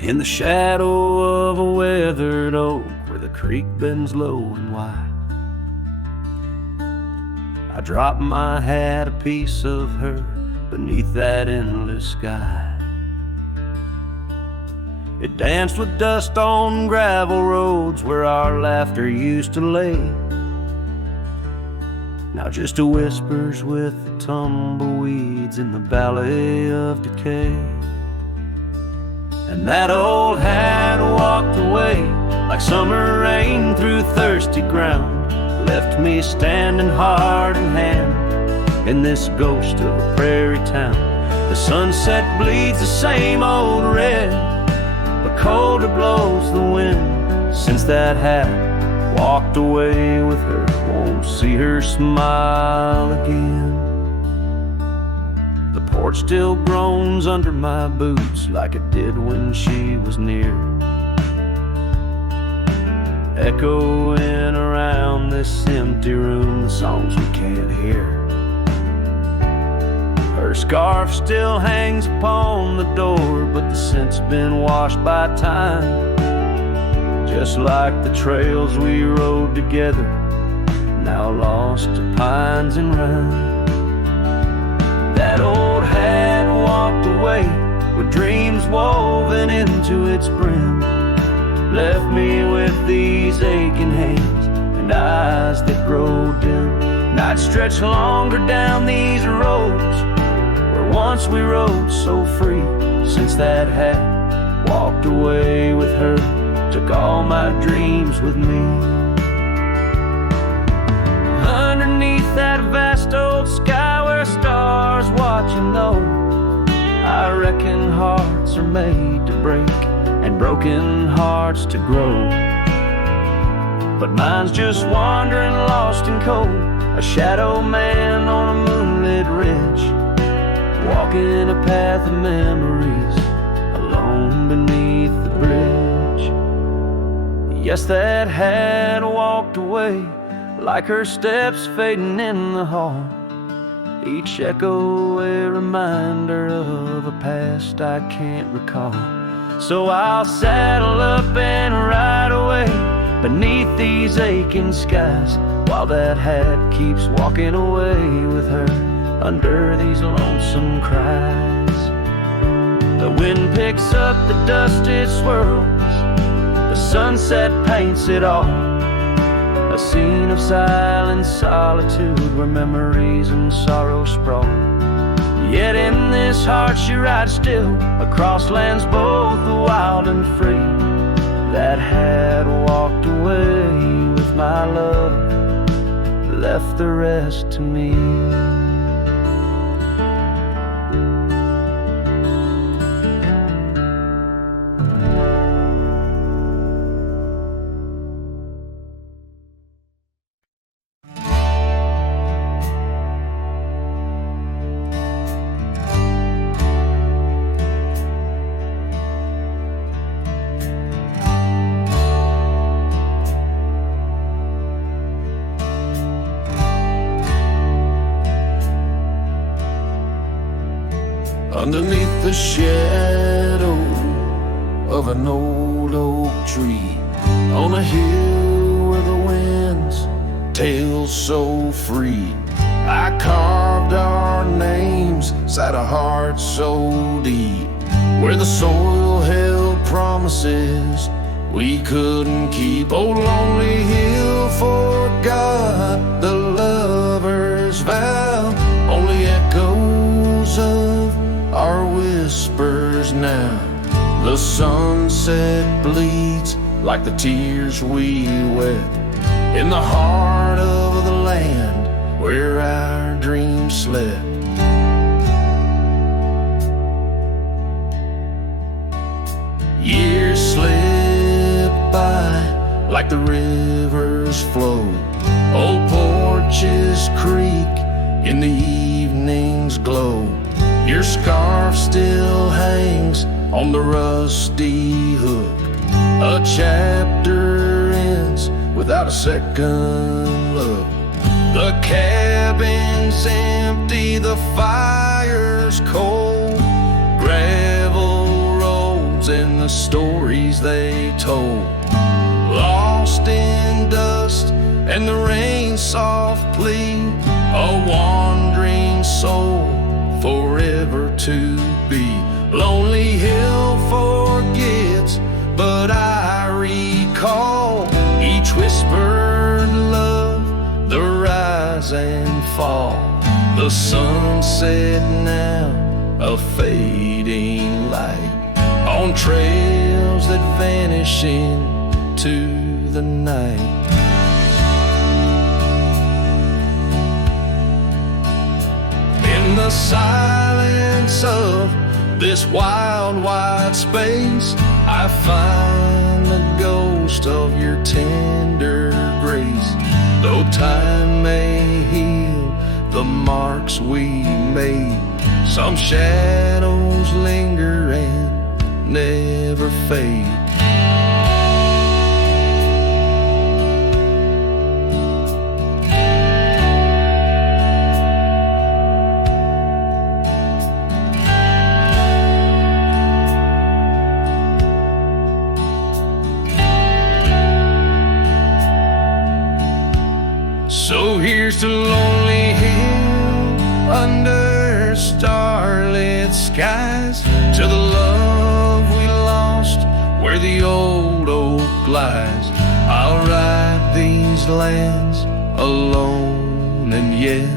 in the shadow of a weathered oak where the creek bends low and wide. I drop my hat, a piece of her, beneath that endless sky. It danced with dust on gravel roads where our laughter used to lay. Now just a whispers with the tumbleweeds in the valley of decay. And that old hat walked away like summer rain through thirsty ground, left me standing heart in hand in this ghost of a prairie town. The sunset bleeds the same old red, but colder blows the wind since that hat walked away with her. Won't see her smile again. The porch still groans under my boots like it did when she was near, echoing around this empty room the songs we can't hear. Her scarf still hangs upon the door, but the scent's been washed by time, just like the trails we rode together, now lost to pines and rime. That old hat walked away with dreams woven into its brim, left me with these aching hands and eyes that grow dim. Nights stretch longer down these roads where once we rode so free. Since that hat walked away with her, took all my dreams with me. Underneath that vast old sky where stars watch and know, I reckon hearts are made to break and broken hearts to grow. But mine's just wandering lost and cold, a shadow man on a moonlit ridge, walking a path of memories alone beneath the bridge. Yes, that hat walked away like her steps fading in the hall, each echo a reminder of a past I can't recall. So I'll saddle up and ride away beneath these aching skies, while that hat keeps walking away with her under these lonesome cries. The wind picks up the dust it swirls, the sunset paints it all, a scene of silent solitude where memories and sorrow sprawl. Yet in this heart she rides still across lands both wild and free. That hat walked away with my love, left the rest to me. Underneath the shadow of an old oak tree, on a hill where the winds tail so free, I carved our names inside a heart so deep, where the soil held promises we couldn't keep. Oh, lonely hill forgot the lover's vow, only echoes of our whispers now. The sunset bleeds like the tears we wept in the heart of the land where our dreams slept. Years slip by like the rivers flow, old porches creak in the evening's glow. Your scarf still hangs on the rusty hook, a chapter ends without a second look. The cabin's empty, the fire's cold, gravel roads and the storm stories they told, lost in dust and the rain's soft plea, a wandering soul forever to be. Lonely Hill forgets, but I recall each whispered love, the rise and fall, the sunset now, a fading light on trails that vanish into the night. In the silence of this wild, wide space, I find the ghost of your tender grace. Though time may heal the marks we made, some shadows linger and never fade. So here's to Lonely Hill under starlit skies, to the love we lost where the old oak lies. I'll ride these lands alone, and yet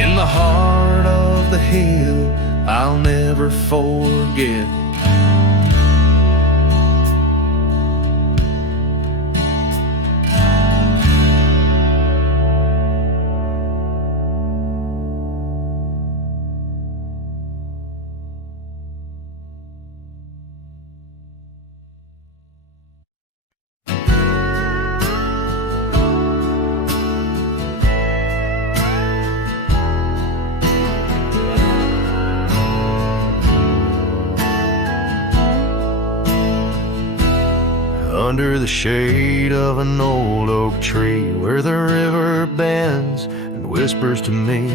in the heart of the hill I'll never forget. Under the shade of an old oak tree, where the river bends and whispers to me,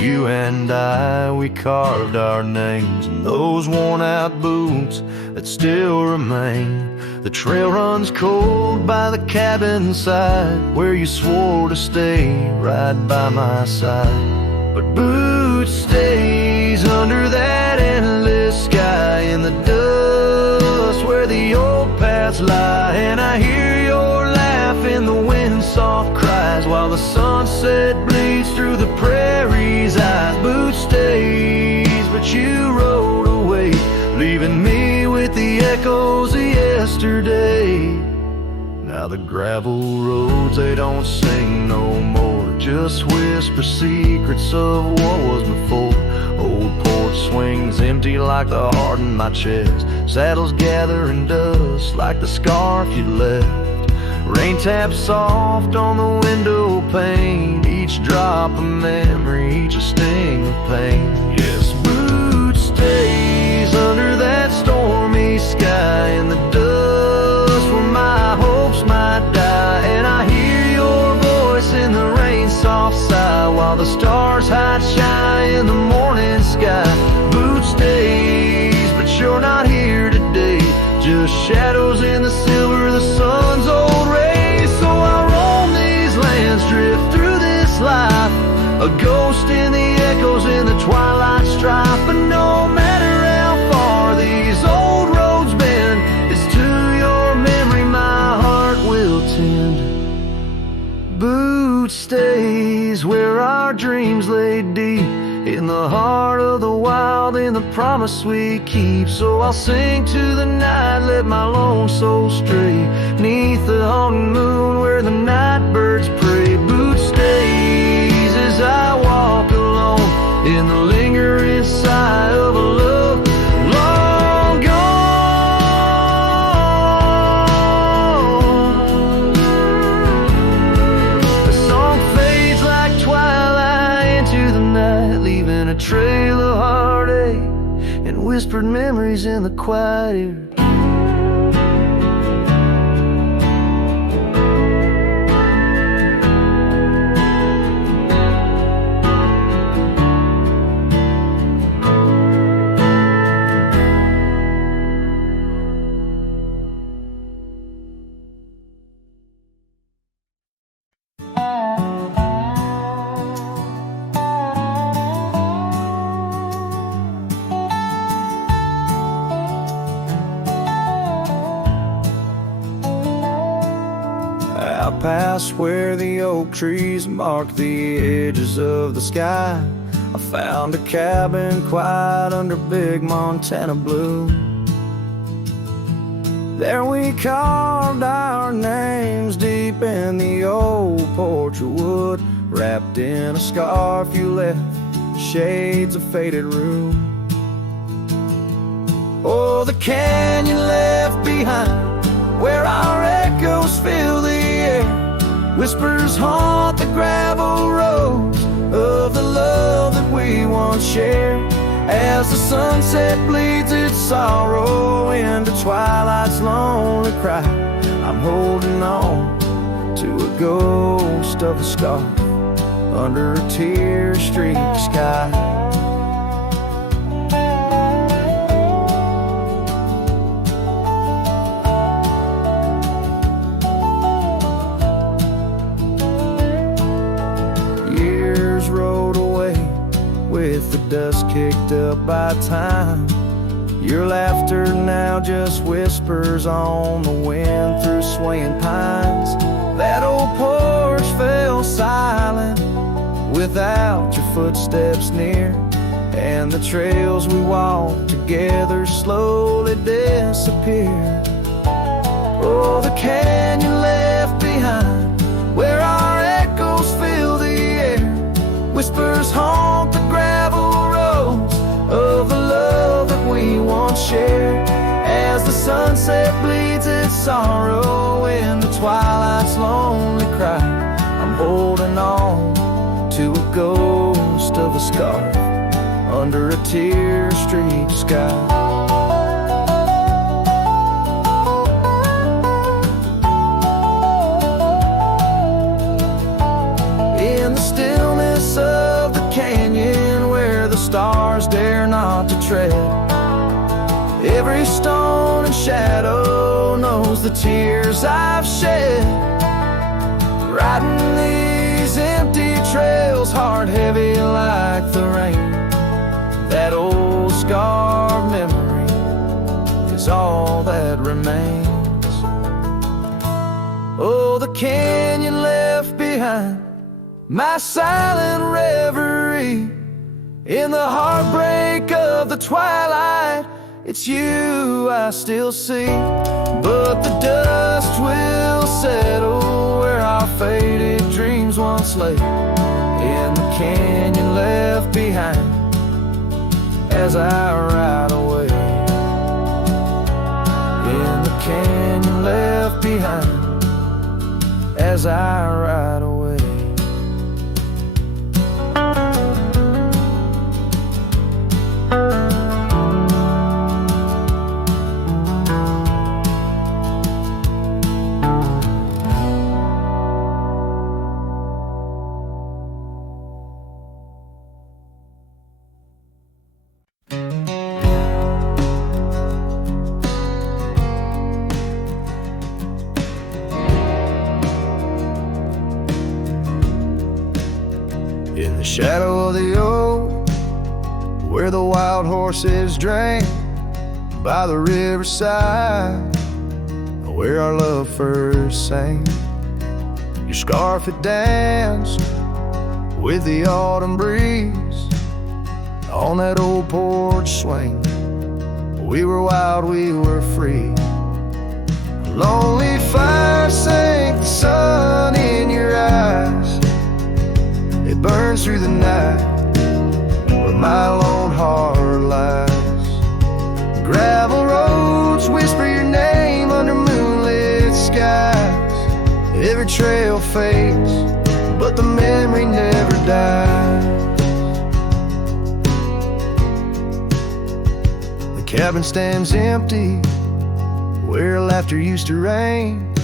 you and I, we carved our names in those worn out boots that still remain. The trail runs cold by the cabin side, where you swore to stay right by my side. But Boots stays under that endless sky, in the dust where the old paths lie. And I hear your laugh in the wind's soft cries, while the sunset bleeds through the prairie's eyes. Boots stays, but you rode away, leaving me with the echoes of yesterday. Now the gravel roads, they don't sing no more, just whisper secrets of what was before. Old porch swings empty like the heart in my chest, saddles gathering dust like the scarf you left. Rain taps soft on the window pane, each drop a memory, each a sting of pain. Yes, Boots stays under that stormy sky, in the dust where my hopes might die. And I hear your voice in the rain's soft sigh, while the stars hide shy in the morning sky. Boots stays, but you're not here today, just shadows in the silver of the sun's old rays. So I roam these lands, drift through this life, a ghost in the echoes in the twilight strife. But no matter how far these old roads bend, it's to your memory my heart will tend. Boots stays where our dreams lay deep, in the heart of the wild, in the promise we keep. So I'll sing to the night, let my lone soul stray, neath the haunting moon where the night birds pray. Boots stays as I walk alone, in the lingering sigh of a love long gone. The song fades like twilight into the night, leaving a trail of heartache and whispered memories in the quiet air. where the oak trees mark the edges of the sky, I found a cabin quiet under big Montana blue. There we carved our names deep in the old porch of wood, wrapped in a scarf you left, shades of faded rue. Oh, the canyon left behind, where our echoes fill the air, whispers haunt the gravel roads of the love that we once shared. As the sunset bleeds its sorrow into twilight's lonely cry, I'm holding on to a ghost of a scarf under a tear-streaked sky. With the dust kicked up by time, your laughter now just whispers on the wind through swaying pines. That old porch fell silent without your footsteps near, and the trails we walked together slowly disappeared. Oh, the canyon left behind, where our echoes fill the air, whispers haunt the gravel roads of the love that we once shared. As the sunset bleeds its sorrow into twilight's lonely cry, I'm holding on to a ghost of a scarf under a tear-streaked sky. Of the canyon where the stars dare not to tread, every stone and shadow knows the tears I've shed. Riding these empty trails, heart heavy like the rain, that old scarred memory is all that remains. Oh, the canyon left behind, my silent reverie in the heartbreak of the twilight. It's you I still see, but the dust will settle where our faded dreams once lay, in the canyon left behind as I ride away. In the canyon left behind as I ride away. In the shadow of the oak, where the wild horses drank by the riverside, where our love first sang, your scarf had danced with the autumn breeze on that old porch swing. We were wild, we were free. A lonely fire sank the sun in your eyes. It burns through the night where my lone heart lies. Gravel roads whisper your name under moonlit skies. Every trail fades, but the memory never dies. The cabin stands empty where laughter used to rain.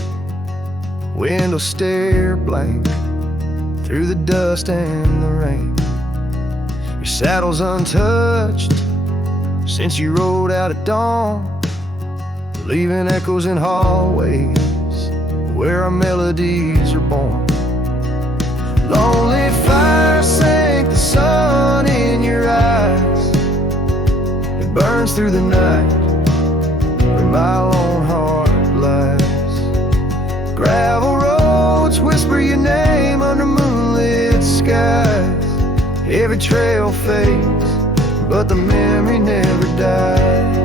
Windows stare blank through the dust and the rain. Your saddle's untouched since you rode out at dawn, leaving echoes in hallways where our melodies are born. Lonely fire sank the sun in your eyes. It burns through the night where my lone heart lies. Gravel roads whisper whisper your name under moonlit skies. Every trail fades, but the memory never dies.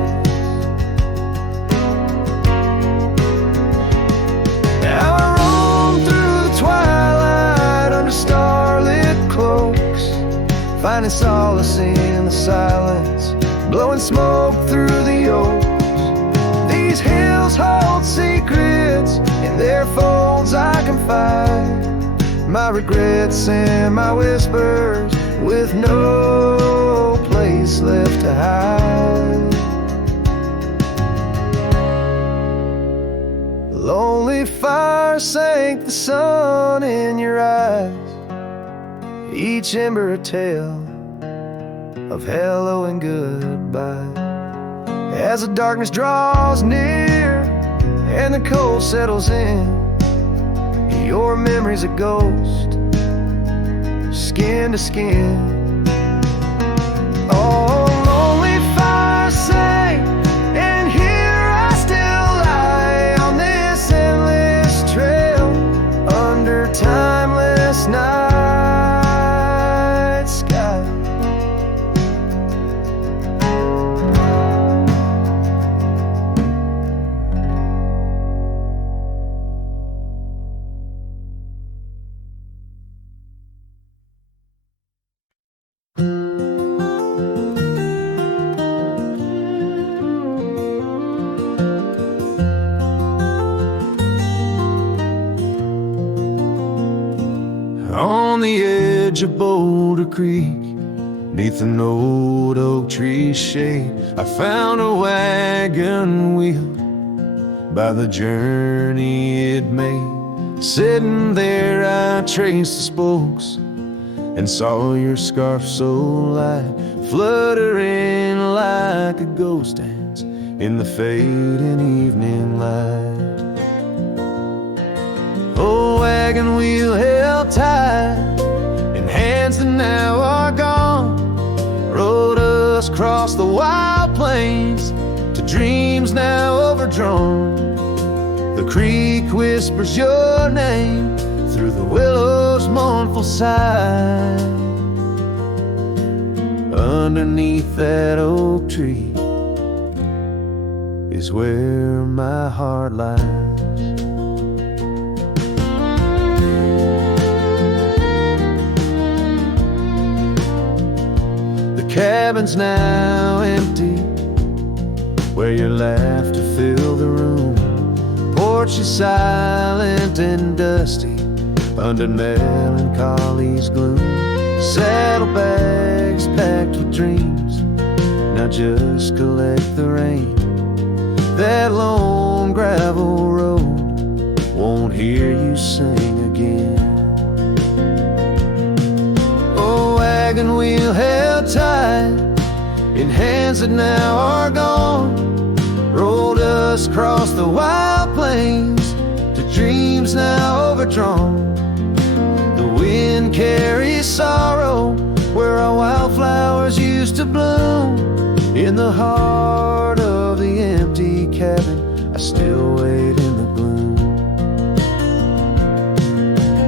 Now I roam through the twilight under starlit cloaks, finding solace in the silence, blowing smoke through the oaks. These hills hold secrets, in their folds I confide my regrets and my whispers, with no place left to hide. Lonely fire sank the sun in your eyes, each ember a tale of hello and goodbye. As the darkness draws near and the cold settles in, your memory's a ghost, skin to skin. Oh, lonely fire sank, and here I still lie on this endless trail under timeless night sky. On the edge of Boulder Creek, neath an old oak tree's shade, I found a wagon wheel by the journey it made. Sitting there I traced the spokes and saw your scarf so light, fluttering like a ghost dance in the fading evening light. Oh, wagon wheel held tight in hands that now are gone, rode us across the wild plains to dreams now overdrawn. The creek whispers your name through the willow's mournful sigh. Underneath that oak tree is where my heart lies. The cabin's now empty, where your laughter filled the room. Porch is silent and dusty under melancholy's gloom. Saddlebags packed with dreams now just collect the rain. That lone gravel road won't hear you sing again. Oh, wagon wheel held tight in hands that now are gone, rolled us across the wild plains to dreams now overdrawn. The wind carries sorrow where our wildflowers used to bloom. In the heart of the empty cabin, I still wait in the gloom.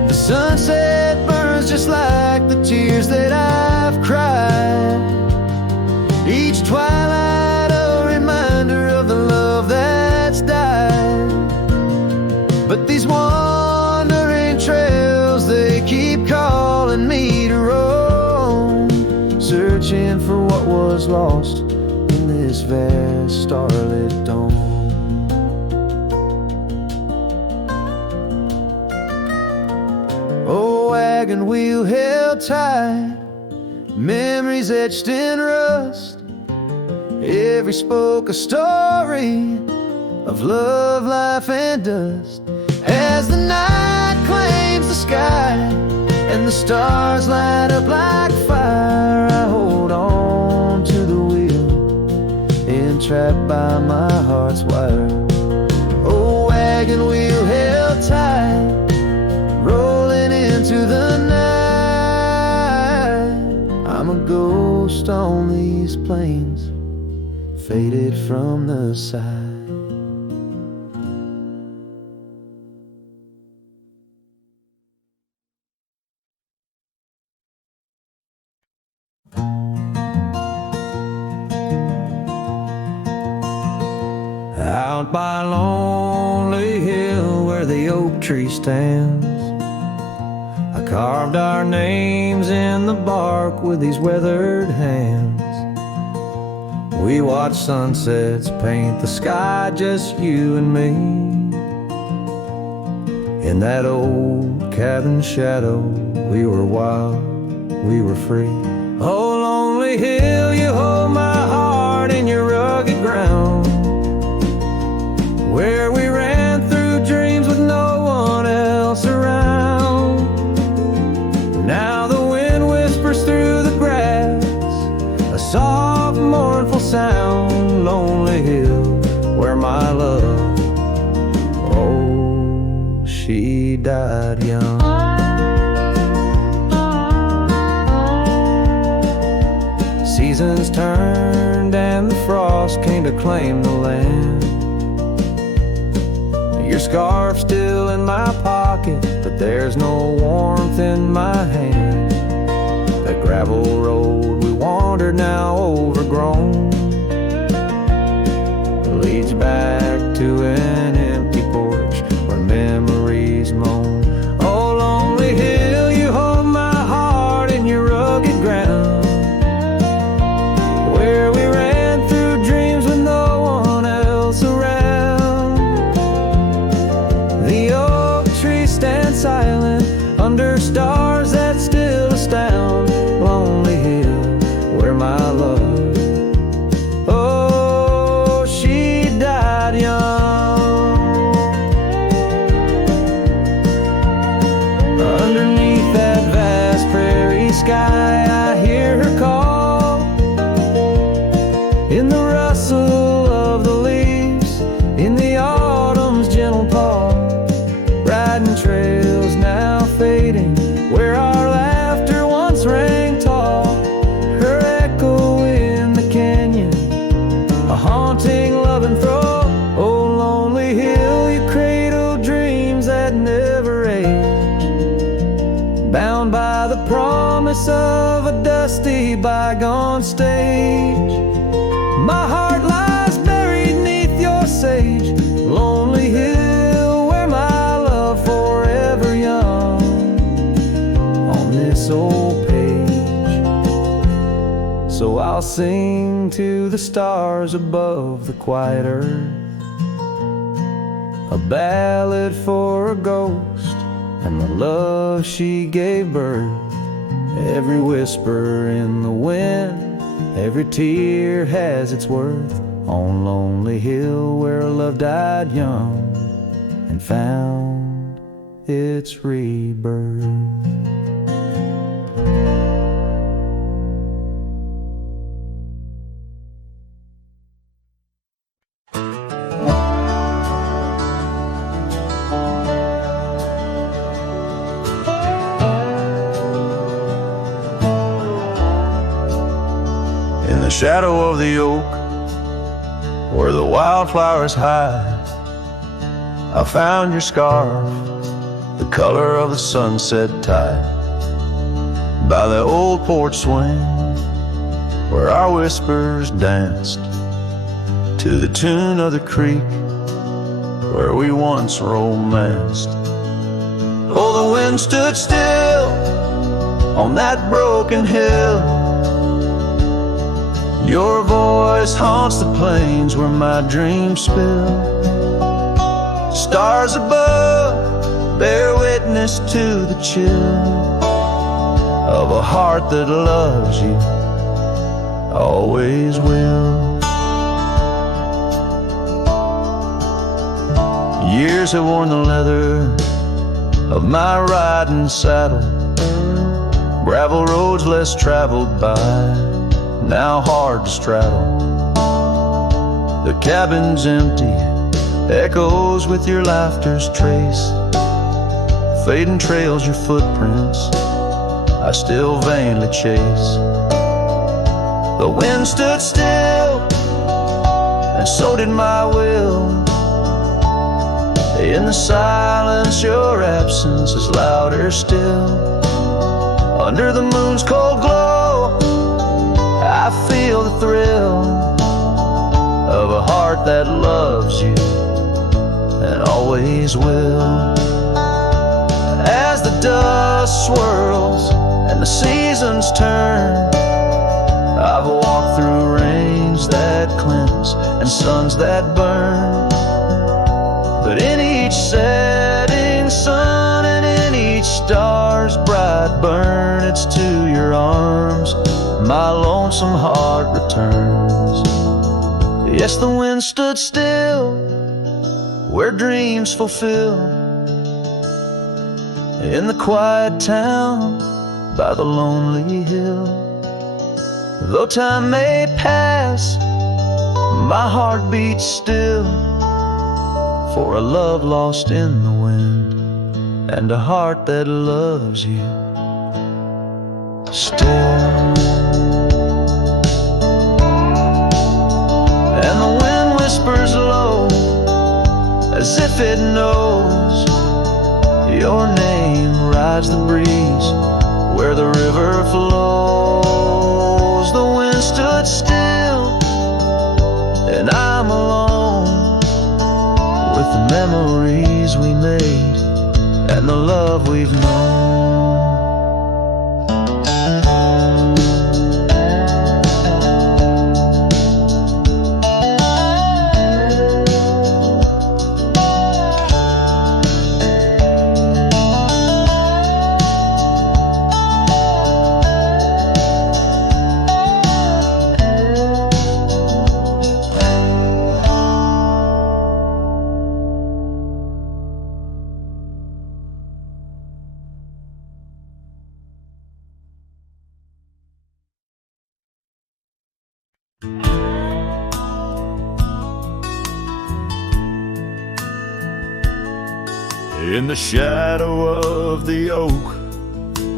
The sunset burns just like the tears that I've cried. Each twilight a reminder of the love that's died. But these wandering trails, they keep calling me to roam, searching for what was lost in this vast starlit dome. Oh, wagon wheel held tight, memories etched in rust, every spoke a story of love, life, and dust. As the night claims the sky and the stars light up like fire, I hold on to the wheel, entrapped by my heart's wire. Oh, wagon wheel held tight, rolling into the night. I'm a ghost on these plains, faded from the side. out by lonely hill where the oak tree stands. I carved our names in the bark with these weathered hands. We watched sunsets paint the sky, just you and me. In that old cabin shadow, we were wild, we were free. Oh, lonely hill, you hold my heart in your rugged ground, where we ran through dreams with no one else around. Now the wind whispers through the grass, a soft, mournful sound. Lonely hill, where my love, oh, she died young. Seasons turned and the frost came to claim the land. Your scarf's still in my pocket, but there's no warmth in my hand. That gravel road we wandered, now overgrown, leads back to an empty porch where memories moan. Oh, lonely hill, you hold my heart in your rugged ground, where we ran through dreams with no one else around. The oak tree stands silent under stars that still astound. Lonely hill, where my love, oh, she died young. Underneath that vast prairie sky, I hear her call, in the rustle of the leaves, in the autumn's gentle paw. Riding trails now fading, where our laughter once rang tall. Her echo in the canyon, a haunting love and throw. Oh, lonely hill, you cradle dreams that never age, bound by the promise of a dusty bygone stage. My heart lies buried neath your sage. Lonely hill, where my love forever young, on this old page. So I'll sing to the stars above the quiet earth, a ballad for a ghost and the love she gave birth. Every whisper in the wind, every tear has its worth. On lonely hill, where love died young and found its rebirth. In the shadow of the oak, where the wildflowers hide, I found your scarf, the color of the sunset tide. By the old porch swing, where our whispers danced, to the tune of the creek, where we once romanced. Oh, the wind stood still on that broken hill. Your voice haunts the plains where my dreams spill. Stars above bear witness to the chill of a heart that loves you, always will. Years have worn the leather of my riding saddle, gravel roads less traveled by, now hard to straddle. The cabin's empty, echoes with your laughter's trace, fading trails your footprints I still vainly chase. The wind stood still, and so did my will. In the silence your absence is louder still. Under the moon's cold glow I feel the thrill of a heart that loves loves you and always will. As the dust swirls and the seasons turn, I've walked through rains that cleanse and suns that burn. But in each setting sun and in each star's bright burn, it's to your arms my lonesome heart returns. Yes, the wind stood still where dreams fulfill, in the quiet town by the lonely hill. Though time may pass, my heart beats still, for a love lost in the wind and a heart that loves you still. And the wind whispers low as if it knows your name rides the breeze where the river flows. The wind stood still and I'm alone with the memories we made and the love we've known. In the shadow of the oak,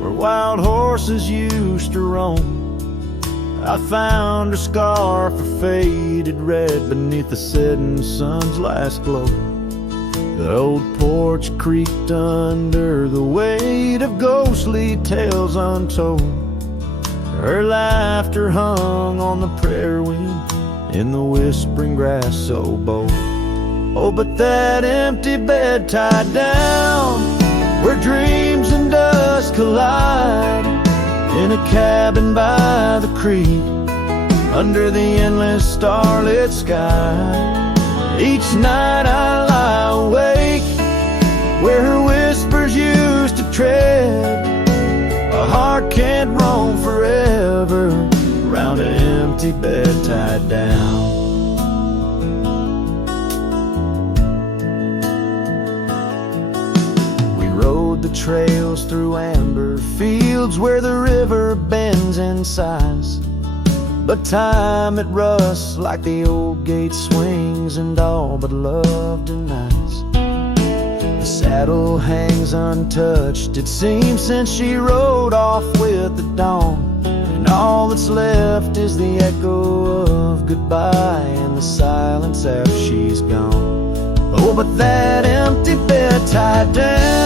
where wild horses used to roam, I found a scarf of faded red beneath the setting sun's last glow. The old porch creaked under the weight of ghostly tales untold. Her laughter hung on the prairie wind in the whispering grass so bold. Oh, but that empty bed tied down where dreams and dust collide, in a cabin by the creek under the endless starlit sky. Each night I lie awake where her whispers used to tread. A heart can't roam forever around an empty bed tied down. The trails through amber fields where the river bends and sighs, but time it rusts like the old gate swings and all but love denies. The saddle hangs untouched, it seems, since she rode off with the dawn, and all that's left is the echo of goodbye and the silence after she's gone. Oh, but that empty bed tied down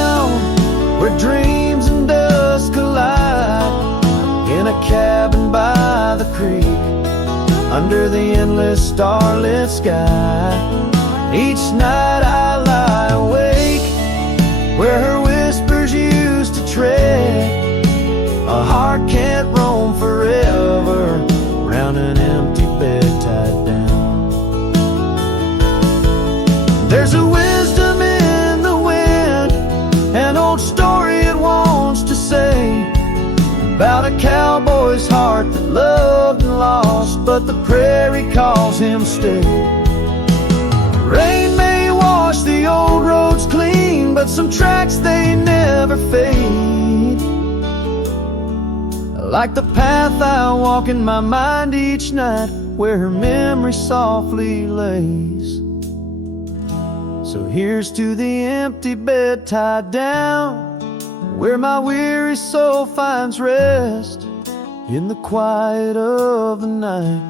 where dreams and dust collide, in a cabin by the creek under the endless starlit sky. Each night I lie awake where her whispers used to tread. A heart can't roam forever round an empty bed tied down. There's a wisdom in the wind, an old story it wants to say, about a cowboy's heart that loved and lost, but the prairie calls him stay. Rain may wash the old roads clean, but some tracks they never fade, like the path I walk in my mind each night where her memory softly lays. So here's to the empty bed tied down where my weary soul finds rest, in the quiet of the night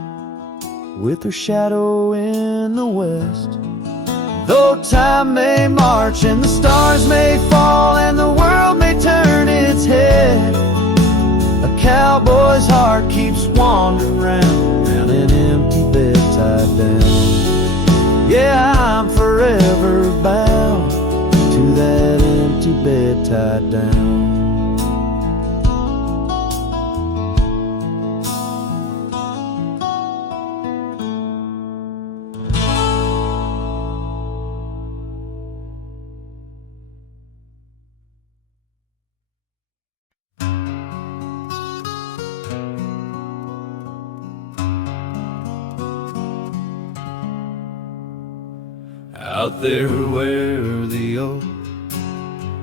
with her shadow in the west. Though time may march and the stars may fall and the world may turn its head, a cowboy's heart keeps wandering round an empty bed tied down. Yeah, I'm forever bound to that empty bed tied down. Out there where the oak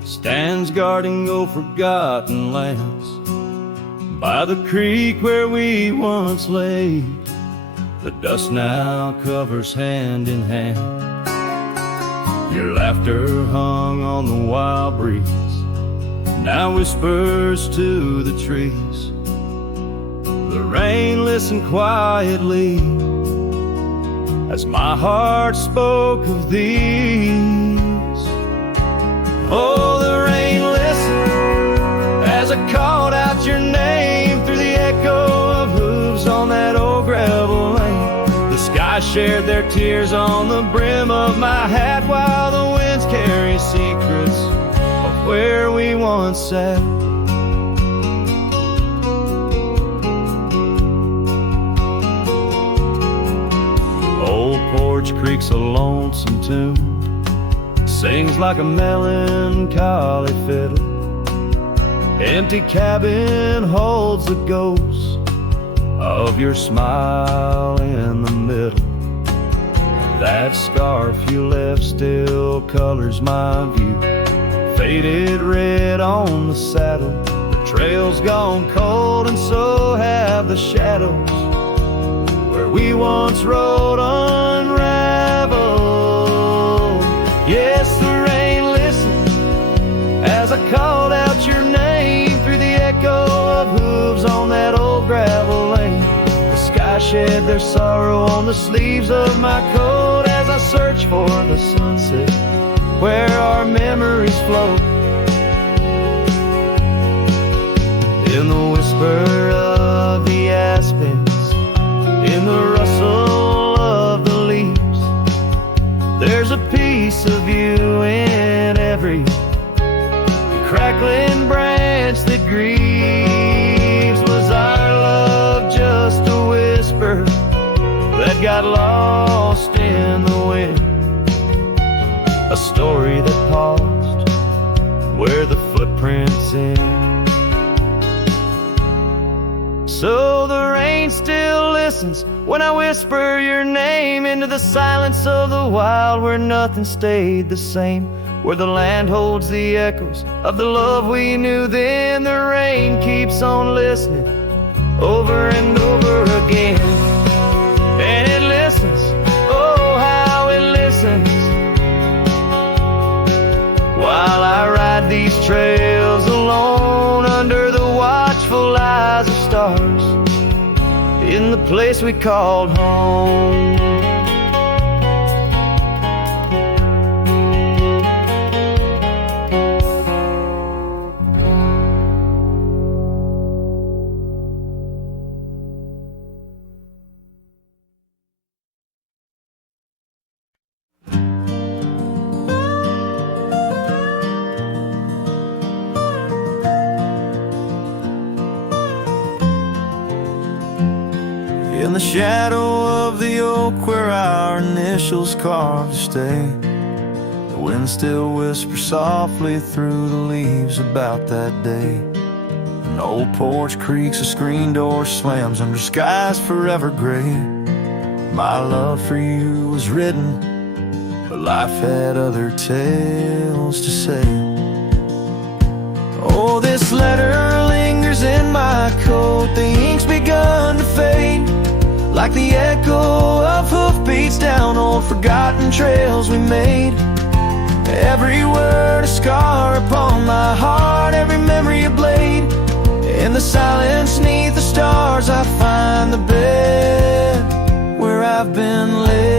stands guarding old forgotten lands, by the creek where we once lay, the dust now covers hand in hand. Your laughter hung on the wild breeze, now whispers to the trees. The rain listened quietly as my heart spoke of these. Oh, the rain listened as I called out your name through the echo of hooves on that old gravel lane. The sky shared their tears on the brim of my hat, while the winds carry secrets of where we once sat. Old Porch Creek's a lonesome tune, sings like a melancholy fiddle. Empty cabin holds the ghost of your smile in the middle. That scarf you left still colors my view, faded red on the saddle. The trail's gone cold and so have the shadows where we once rode unraveled. Yes, the rain listened as I called out your name through the echo of hooves on that old gravel lane. The sky shed their sorrow on the sleeves of my coat as I search for the sunset where our memories float. In the whisper of the aspens, in the rustle of the leaves, there's a piece of you in every crackling branch that grieves. Was our love just a whisper that got lost in the wind? A story that paused where the footprints end. So the rain still listens when I whisper your name into the silence of the wild, where nothing stayed the same, where the land holds the echoes of the love we knew then. The rain keeps on listening over and over again, and it listens, oh how it listens, while I ride these trails alone under the watchful eyes of stars in the place we called home. In the shadow of the oak where our initials carved to stay, the wind still whispers softly through the leaves about that day. An old porch creaks, a screen door slams under skies forever gray. My love for you was written, but life had other tales to say. Oh, this letter lingers in my coat, the ink's begun to fade, like the echo of hoofbeats down old forgotten trails we made. Every word a scar upon my heart, every memory a blade. In the silence neath the stars I find the bed where I've been laid.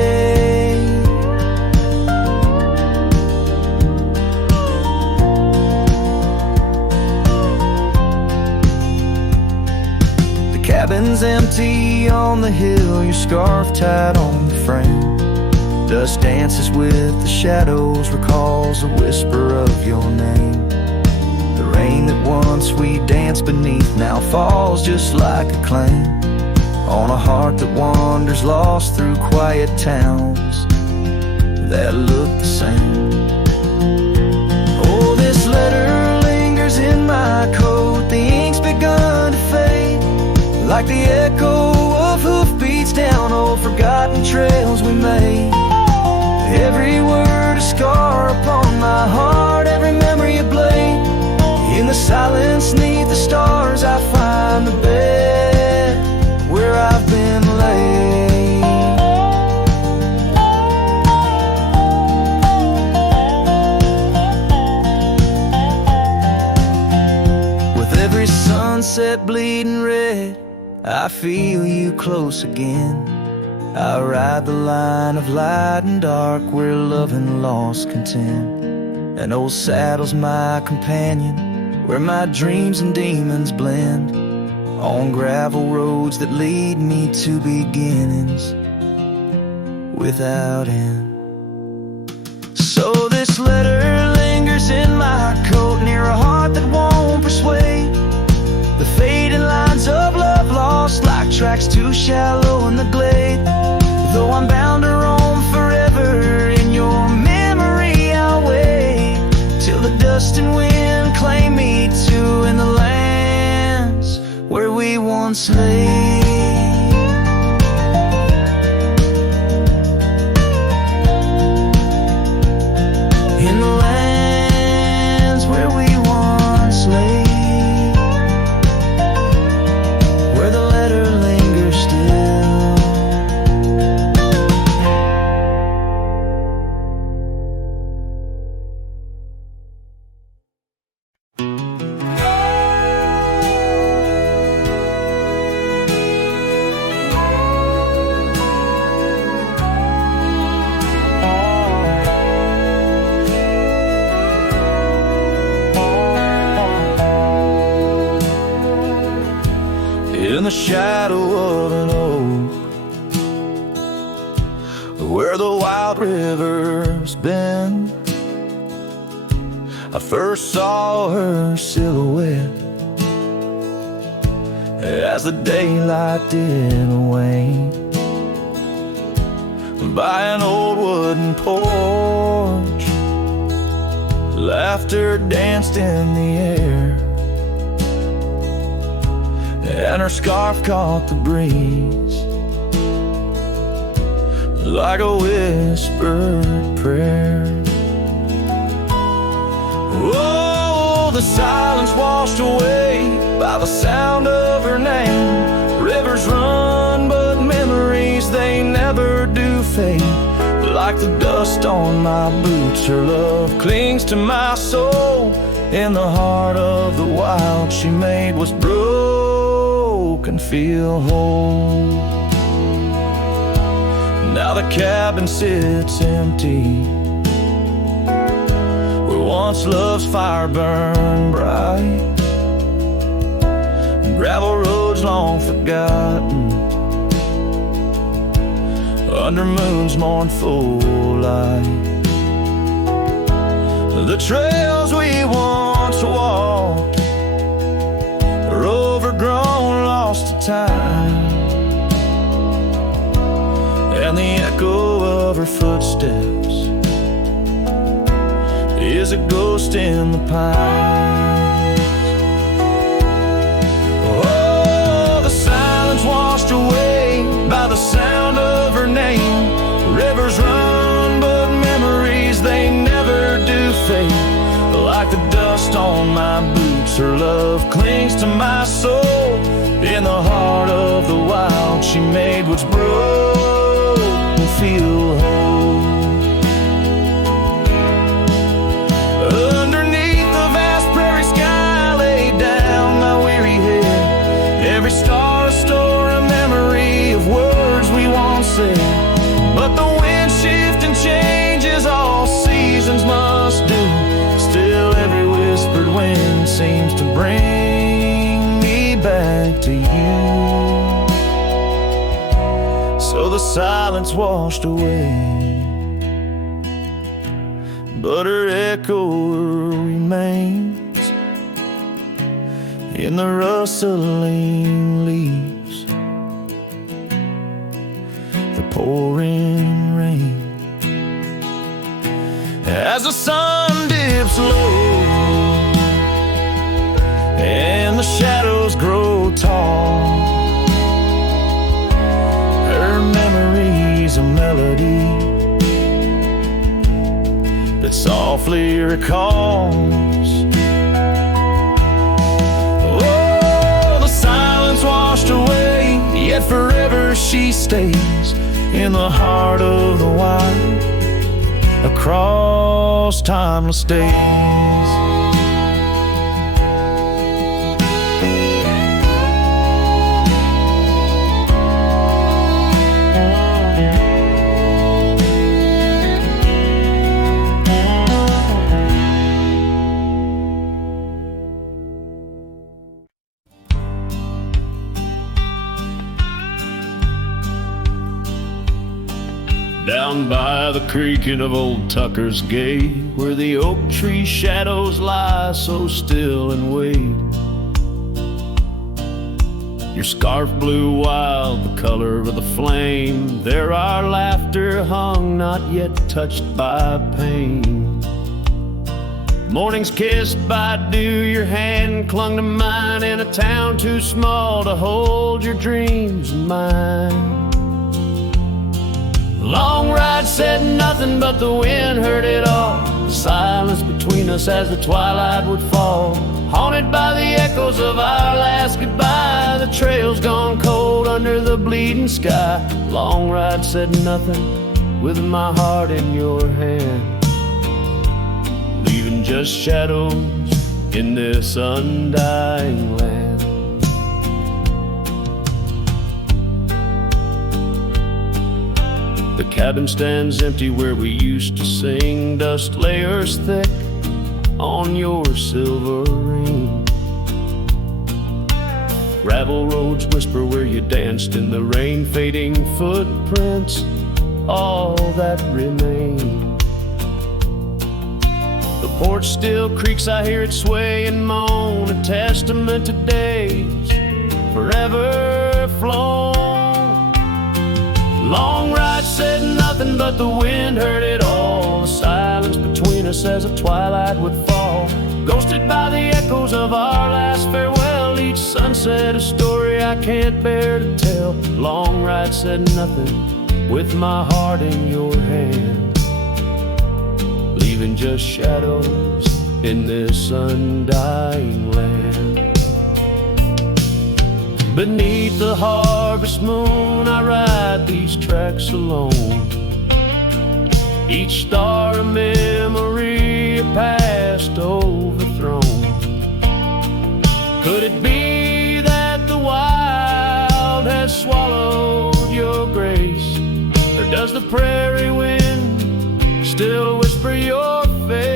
The cabin's empty on the hill, your scarf tied on the frame. Dust dances with the shadows, recalls a whisper of your name. The rain that once we danced beneath now falls just like a claim on a heart that wanders lost through quiet towns that look the same. Oh, this letter lingers in my coat, the ink's begun to fade, like the echo of hoofbeats down old forgotten trails we made. Every word a scar upon my heart, every memory a blade. In the silence neath the stars I find the bed where I've been laid. With every sunset bleeding red, I feel you close again. I ride the line of light and dark where love and loss contend. An old saddle's my companion, where my dreams and demons blend, on gravel roads that lead me to beginnings without end. So this letter lingers in my coat, near a heart that won't persuade. The fading lines of love lost like tracks too shallow in the glade. Though I'm bound to roam forever in your memory, I'll wait till the dust and wind claim me to in the lands where we once lay. In the lands where we once lay, where the letter lingers still. In the shadow of an oak, where the wild river's been, I first saw her silhouette as the daylight did wane. By an old wooden porch, laughter danced in the air, and her scarf caught the breeze like a whispered prayer. Oh, the silence washed away by the sound of her name. Rivers run, but memories, they never do fade. Like the dust on my boots, her love clings to my soul. In the heart of the wild she made was broken, feel whole. Now the cabin sits empty, where once love's fire burned bright. Gravel roads long forgotten, under moon's mournful light. The trails we once walked are overgrown, lost to time, and the echo of her footsteps is a ghost in the pines. Oh, the silence washed away by the sound of her name. Rivers run, but memories, they never do fade. Like the dust on my boots, her love clings to my soul. In the heart of the wild she made what's broken feel whole. Underneath the vast prairie sky, I laid down my weary head. Every star a store, a memory of words we once said. But the wind shifts and changes, all seasons must do. Still every whispered wind seems to bring me back to you. So the silence washed away but her echo remains in the rustling leaves, the pouring rain. As the sun dips low and the shadows grow tall, her memory's a melody that softly recalls. Oh, the silence washed away, yet forever she stays in the heart of the wild, across timeless days. Down by the creaking of old Tucker's Gate, where the oak tree shadows lie so still and wait, your scarf blew wild, the color of the flame. There our laughter hung, not yet touched by pain. Mornings kissed by dew, your hand clung to mine in a town too small to hold your dreams in mine. Long ride said nothing, but the wind heard it all. The silence between us as the twilight would fall, haunted by the echoes of our last goodbye. The trail's gone cold under the bleeding sky. Long ride said nothing, with my heart in your hand, leaving just shadows in this undying land. The cabin stands empty where we used to sing, dust layers thick on your silver ring. Gravel roads whisper where you danced in the rain, fading footprints, all that remain. The porch still creaks, I hear it sway and moan, a testament to days forever flown. Long ride said nothing, but the wind heard it all. The silence between us as the twilight would fall, ghosted by the echoes of our last farewell. Each sunset a story I can't bear to tell. Long ride said nothing, with my heart in your hand, leaving just shadows in this undying land. Beneath the harvest moon I ride these tracks alone, each star a memory, a past overthrown. Could it be that the wild has swallowed your grace, or does the prairie wind still whisper your face?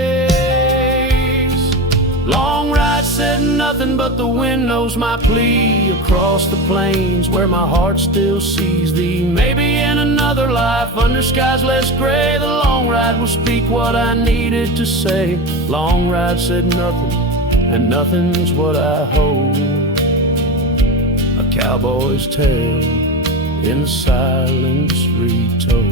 Long ride said nothing, but the wind knows my plea across the plains where my heart still sees thee. Maybe in another life under skies less gray, the long ride will speak what I needed to say. Long ride said nothing, and nothing's what I hold, a cowboy's tale in silence retold.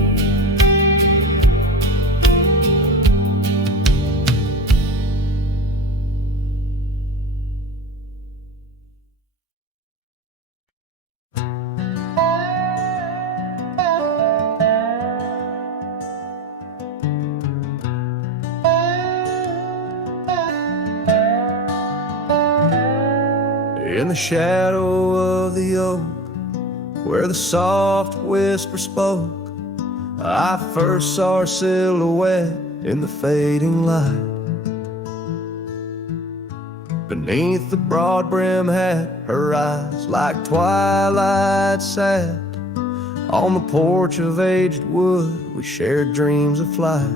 In the shadow of the oak, where the soft whisper spoke, I first saw her silhouette in the fading light. Beneath the broad brim hat, her eyes like twilight sat on the porch of aged wood. We shared dreams of flight.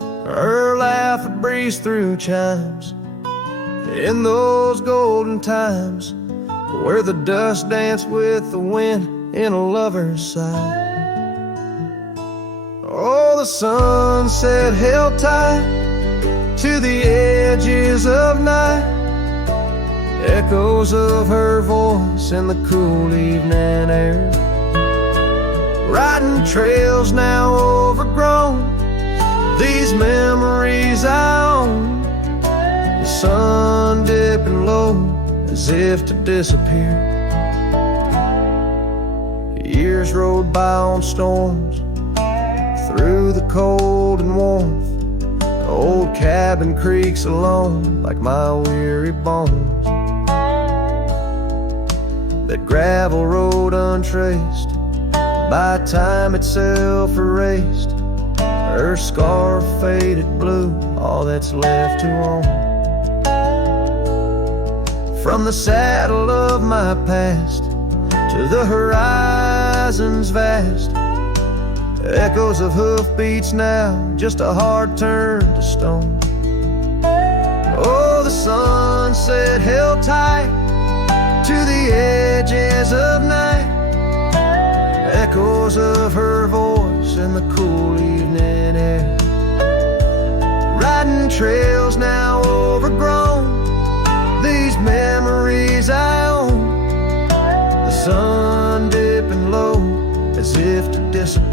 Her laugh would breeze through chimes in those golden times where the dust danced with the wind in a lover's sight. Oh, the the sunset held tight to the edges of night. Echoes of her voice in the cool evening air. Riding trails now overgrown, these memories I own. The sun dipping low as if to disappear. Years rode by on storms, through the cold and warmth. The old cabin creaks alone like my weary bones. That gravel road untraced, by time itself erased. Her scarf faded blue, all that's left to own. From the saddle of my past to the horizons vast, echoes of hoofbeats now, just a heart turned to stone. Oh, the sunset held tight to the edges of night. Echoes of her voice in the cool evening air. Riding trails now overgrown, these memories I own. The sun dipping low as if to disappear.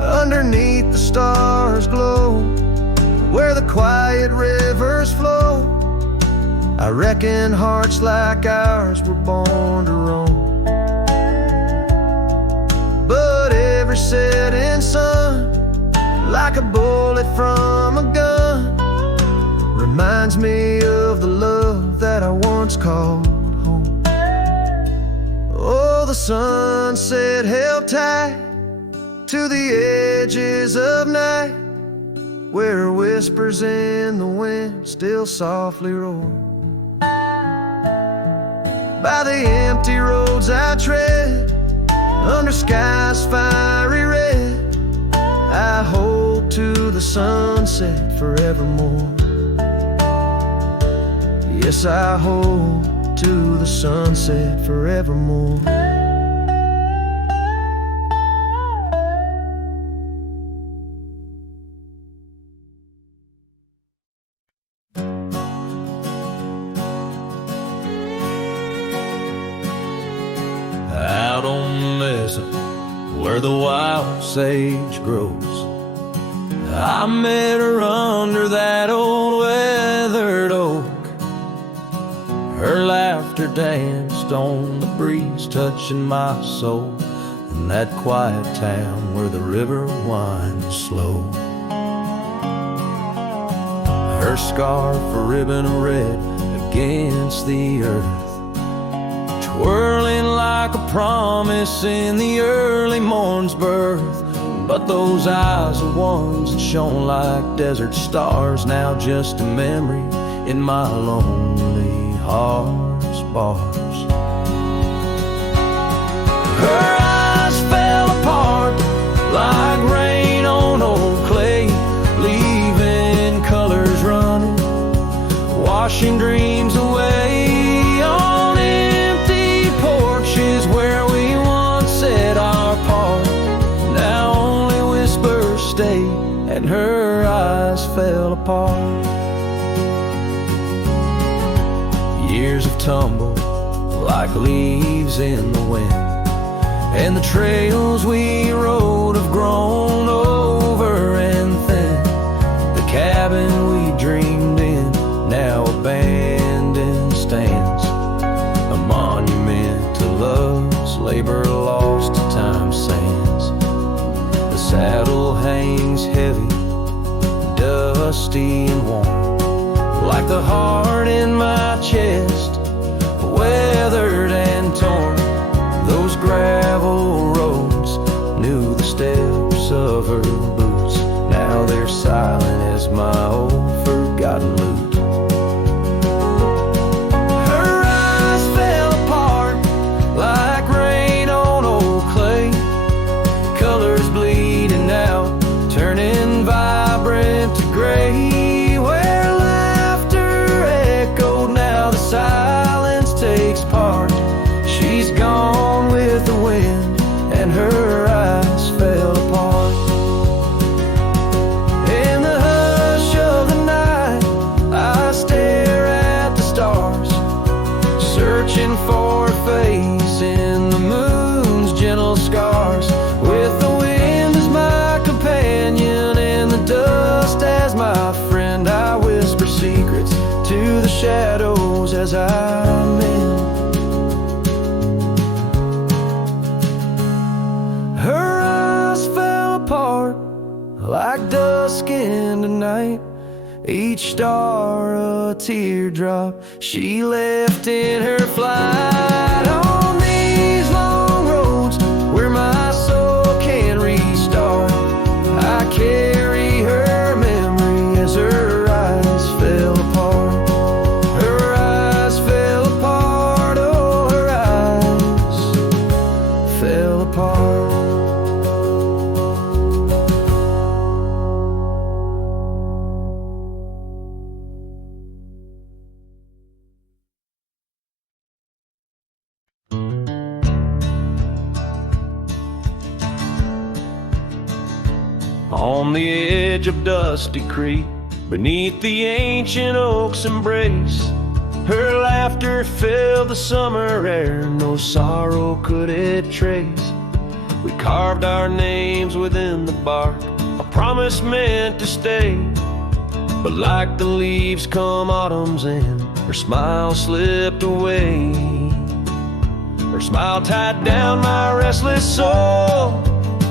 Underneath the stars glow, where the quiet rivers flow. I reckon hearts like ours were born to roam. But every setting sun, like a bullet from a gun, reminds me of the love that I once called home. Oh, the sunset held tight to the edges of night, where whispers in the wind still softly roar. By the empty roads I tread, under skies fiery red, I hold to the sunset forevermore. Yes, I hold to the sunset forevermore. Out on the mesa, where the wild sage grows, I met her under that old weathered oak. Her laughter danced on the breeze, touching my soul in that quiet town where the river winds slow. Her scarf a ribbon of red against the earth, twirling like a promise in the early morn's birth. But those eyes are ones that shone like desert stars, now just a memory in my lonely heart's bars. Her eyes fell apart like rain on old clay, leaving colors running, washing dreams away on empty porches where we once said our part. Now only whispers stay, and her eyes fell apart. Years have tumbled like leaves in the wind, and the trails we rode have grown over and thin. The cabin we dreamed in now abandoned stands, a monument to love's labor lost to time's sands. The saddle hangs heavy, dusty and warm, like the heart in my chest, weathered and torn. Those gravel roads knew the steps of her boots, now they're silent as my old forgotten lute. Her eyes fell apart like rain on old clay, colors bleeding out, turning vibrant to gray. Where laughter echoed, now the silence searching for a face in the moon's gentle scars, with the wind as my companion and the dust as my friend. I whisper secrets to the shadows as I mend. Her eyes fell apart like dusk into night, each star a teardrop she left in her flight. On these long roads where my soul can restart, I carry her memory as her eyes fell apart. Her eyes fell apart, oh, her eyes fell apart. On the edge of Dusty Creek, beneath the ancient oak's embrace, her laughter filled the summer air, no sorrow could it trace. We carved our names within the bark, a promise meant to stay. But like the leaves come autumn's end, her smile slipped away. Her smile tied down my restless soul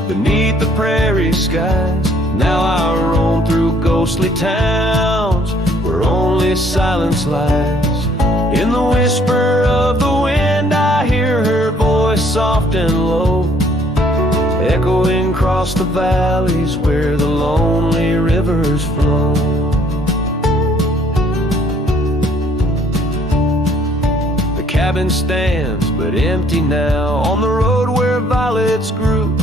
beneath the prairie skies. Now I roam through ghostly towns where only silence lies. In the whisper of the wind I hear her voice soft and low, echoing across the valleys where the lonely rivers flow. The cabin stands but empty now on the road where violets grew.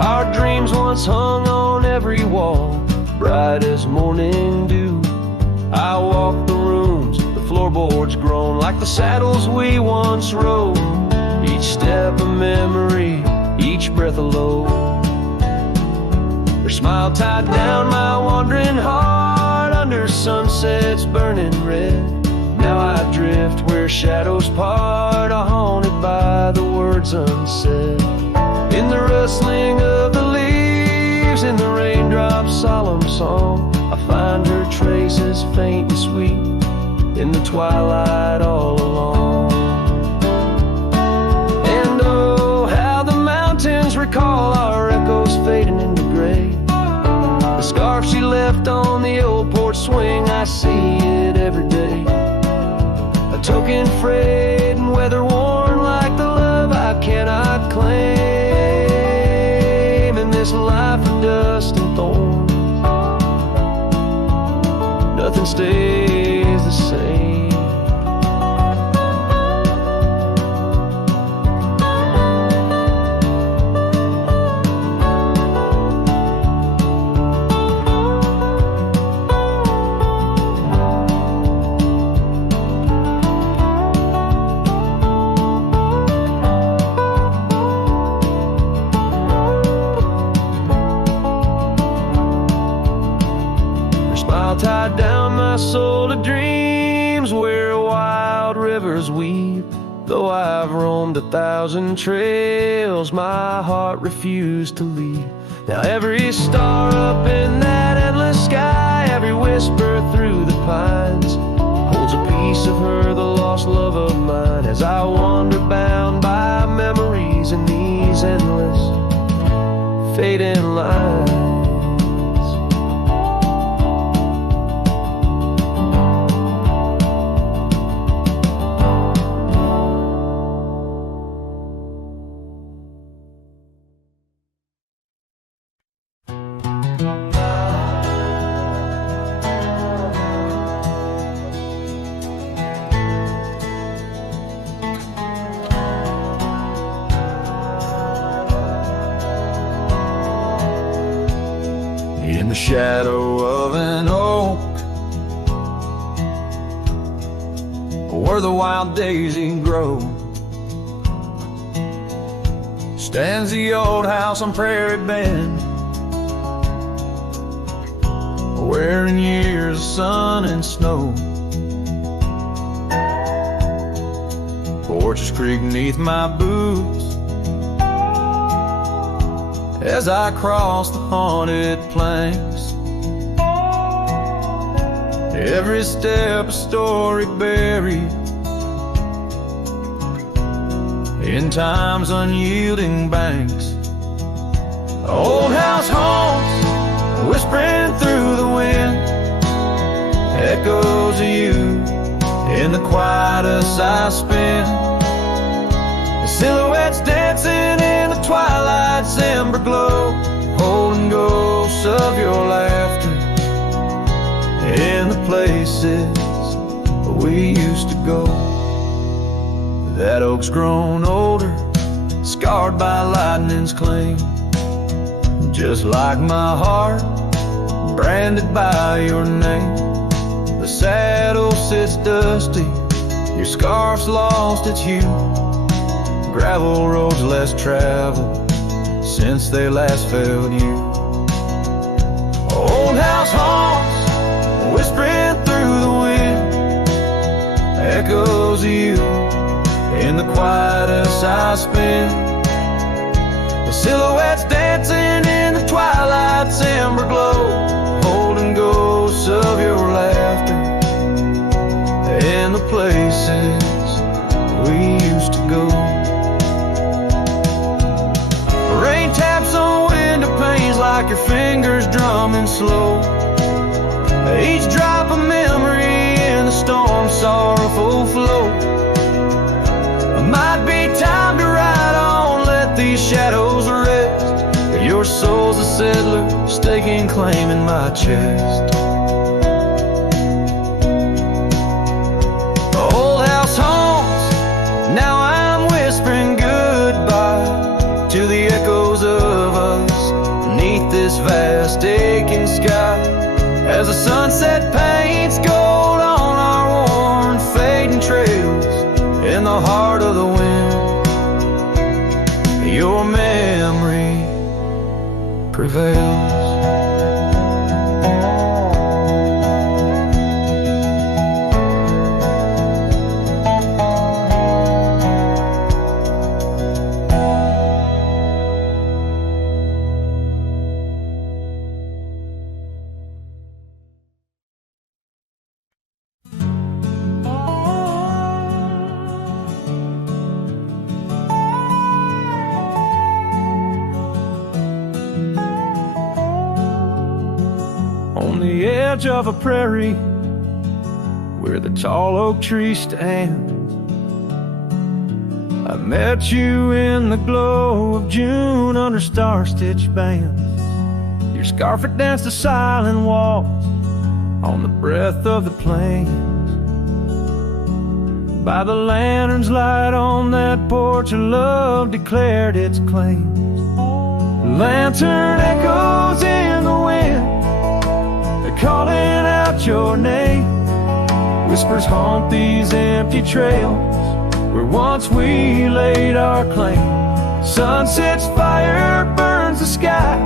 Our dreams once hung on every wall, bright as morning dew. I walk the rooms, the floorboards groan like the saddles we once rode. Each step a memory, each breath a load. Her smile tied down my wandering heart under sunsets burning red. Now I drift where shadows part, haunted by the words unsaid. In the rustling of the leaves, in the raindrops' solemn song, I find her traces faint and sweet in the twilight all along. And oh, how the mountains recall our echoes fading into gray. The scarf she left on the old porch swing, I see it every day. A token frayed and weather worn like the love I cannot claim. In this life of dust and thorns, nothing stays the same. Tied down my soul to dreams where wild rivers weep. Though I've roamed 1,000 trails, my heart refused to leave. Now every star up in that endless sky, every whisper through the pines, holds a piece of her, the lost love of mine. As I wander bound by memories in these endless fading lines. In the shadow of an oak, where the wild daisy grows, stands the old house on Prairie Bend, where in years of sun and snow Porches creak neath my boots as I cross the haunted planks. Every step a story buried in time's unyielding banks. Old house haunts whispering through the wind, echoes of you in the quietest I spend. The silhouettes dancing in the twilight's ember glow, holding ghosts of your laughter in the places we used to go. That oak's grown older, scarred by lightning's claim, just like my heart, branded by your name. The saddle sits dusty, your scarf's lost its hue. Gravel roads less traveled since they last felt you. Old house haunts whispering through the wind, echoes of you in the quietest I spend. The silhouettes dancing in the twilight's ember glow, holding ghosts of your laughter in the places we used to go. Rain taps on window panes like your fingers drumming slow. Each drop of memory in the storm's sorrowful flow. Might be time to ride on, let these shadows rest. Your soul's a settler, staking claim in my chest. Old house haunts, now I'm whispering goodbye to the echoes of us beneath this vast aching sky. As the sunset paints gold on our worn fading trails, in the heart of the wind, your memory prevails. On the edge of a prairie where the tall oak tree stands, I met you in the glow of June under star-stitched bands. Your scarf had danced a silent waltz on the breath of the plains. By the lantern's light on that porch, of love declared its claims. The lantern echoes in the wind, calling out your name. Whispers haunt these empty trails where once we laid our claim. Sunset's fire burns the sky,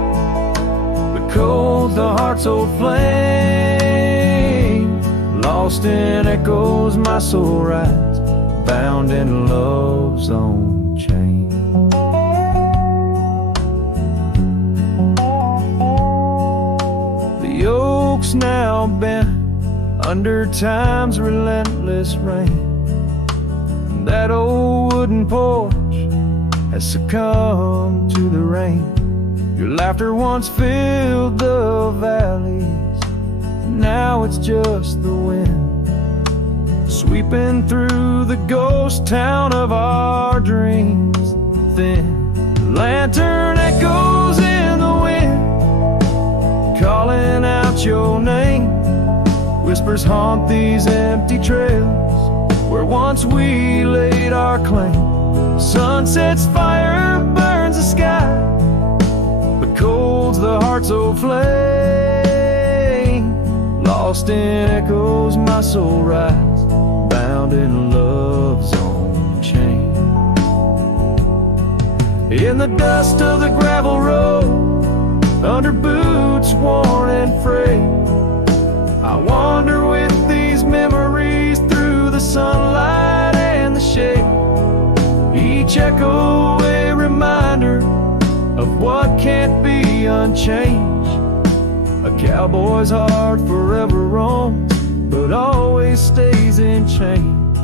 but cold the heart's old flame. Lost in echoes my soul rides, bound in love's own chain. The oak's now bent under time's relentless rain. That old wooden porch has succumbed to the rain. Your laughter once filled the valleys, now it's just the wind sweeping through the ghost town of our dreams. Thin lantern echoes in the wind, calling out your name. Whispers haunt these empty trails where once we laid our claim. Sunset's fire burns the sky, but cold's the heart's old flame. Lost in echoes my soul rides, bound in love's own chain. In the dust of the gravel road, under boots worn and frayed, I wander with these memories through the sunlight and the shade. each echo a reminder of what can't be unchanged. A cowboy's heart forever roams, but always stays in chains.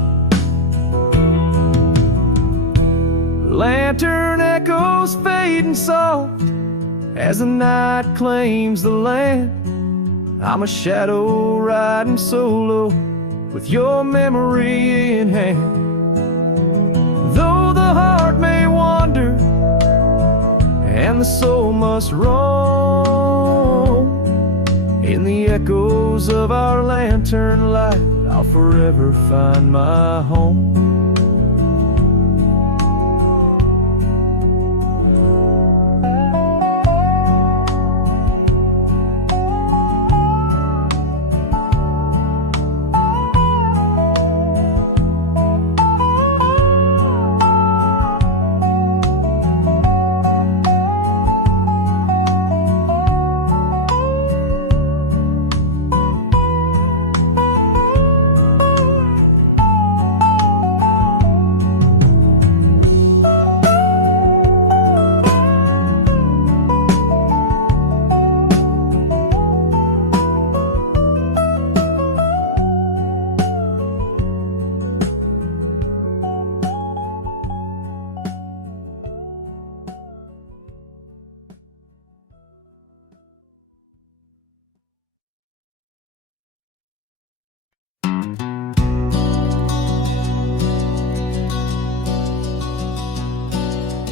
Lantern echoes fading soft as the night claims the land. I'm a shadow riding solo with your memory in hand. Though the heart may wander and the soul must roam, in the echoes of our lantern light I'll forever find my home.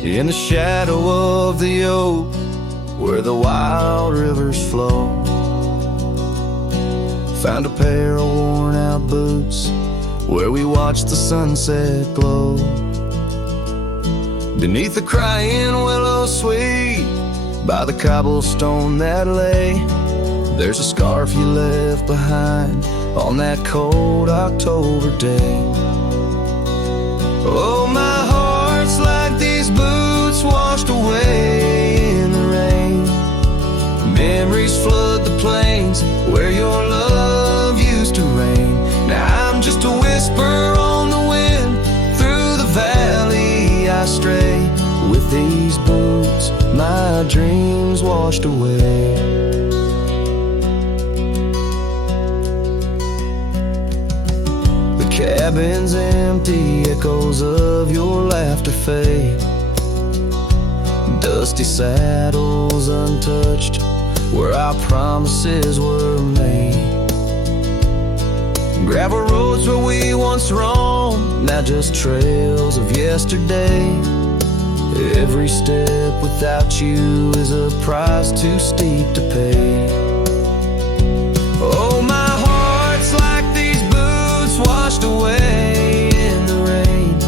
In the shadow of the oak, where the wild rivers flow, found a pair of worn out boots, where we watched the sunset glow. Beneath the crying willow sweet, by the cobblestone that lay, there's a scarf you left behind on that cold October day. Oh, my heart's like these boots washed away in the rain. Memories flood the plains where your love used to reign. Now I'm just a whisper on the wind, through the valley I stray. With these boots my dreams washed away. The cabin's empty, echoes of your laughter fade. Dusty saddles untouched, where our promises were made. Gravel roads where we once roamed, now just trails of yesterday. Every step without you is a price too steep to pay. Oh, my heart's like these boots washed away in the rain.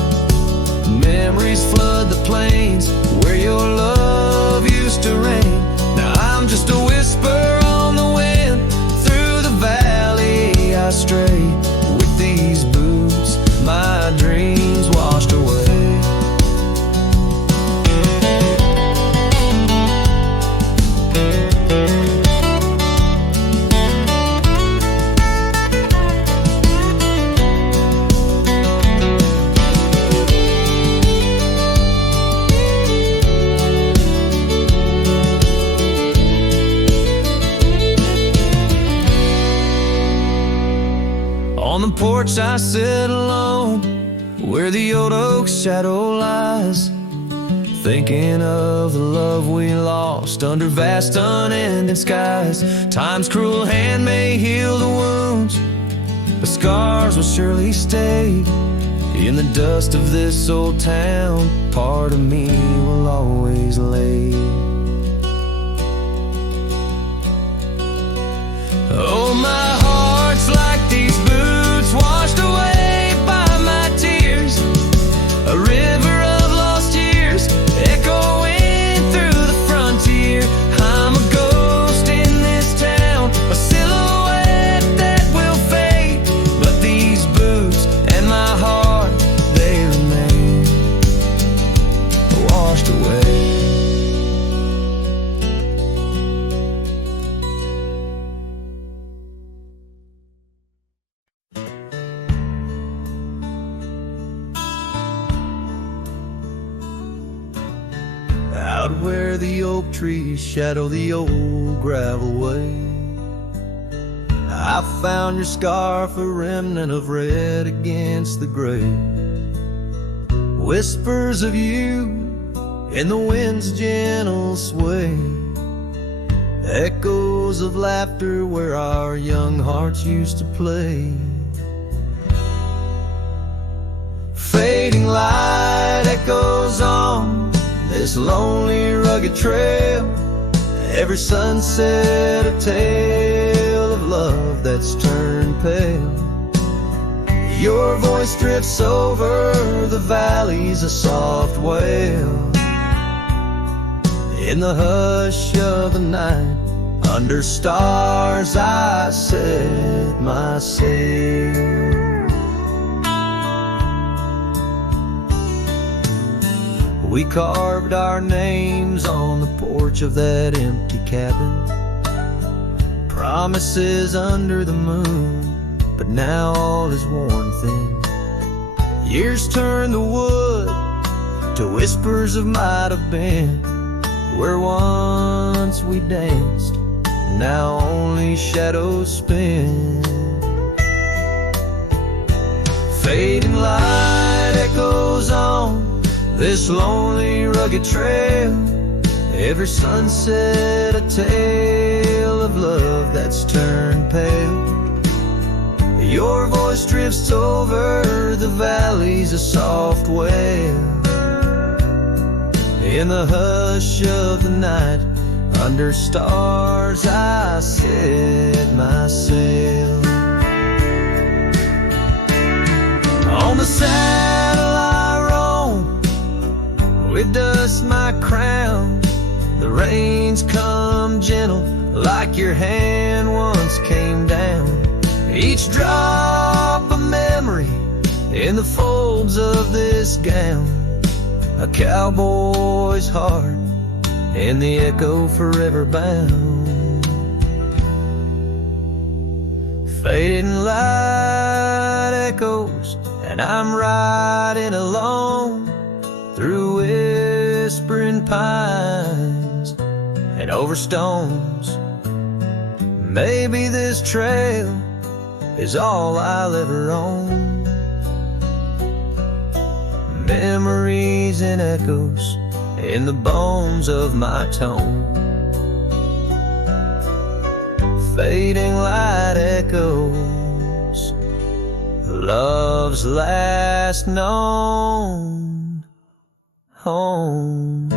Memories flood the plains where your love used to reign. Now I'm just a whisper on the wind, through the valley I stray. With these boots my dreams washed away. On the porch I sit alone, where the old oak's shadow lies, thinking of the love we lost under vast unending skies. Time's cruel hand may heal the wounds, but scars will surely stay. In the dust of this old town, part of me will always lay. Oh, my heart's like these boots washed away by my tears, a river of lost years echoing through the frontier. I'm a ghost in this town, a silhouette that will fade, but these boots and my heart, they remain washed away. out where the oak trees shadow the old gravel way. I found your scarf, a remnant of red against the gray. Whispers of you in the wind's gentle sway, echoes of laughter where our young hearts used to play. Fading light echoes on this lonely rugged trail, every sunset a tale of love that's turned pale. Your voice drifts over the valleys, a soft wail. In the hush of the night, under stars I set my sail. We carved our names on the porch of that empty cabin, promises under the moon, but now all is worn thin. Years turn the wood to whispers of might have been, where once we danced, now only shadows spin. Fading light echoes on this lonely rugged trail, every sunset a tale of love that's turned pale. Your voice drifts over the valleys, a soft wail. In the hush of the night, under stars I set my sail. On the saddle I roam, with dust my crown. The rains come gentle, like your hand once came down. Each drop a memory in the folds of this gown, a cowboy's heart in the echo forever bound. Fading light echoes, and I'm riding alone through whispering pines and over stones. Maybe this trail is all I'll ever own. Memories and echoes in the bones of my tone. Fading light echoes, love's last known home.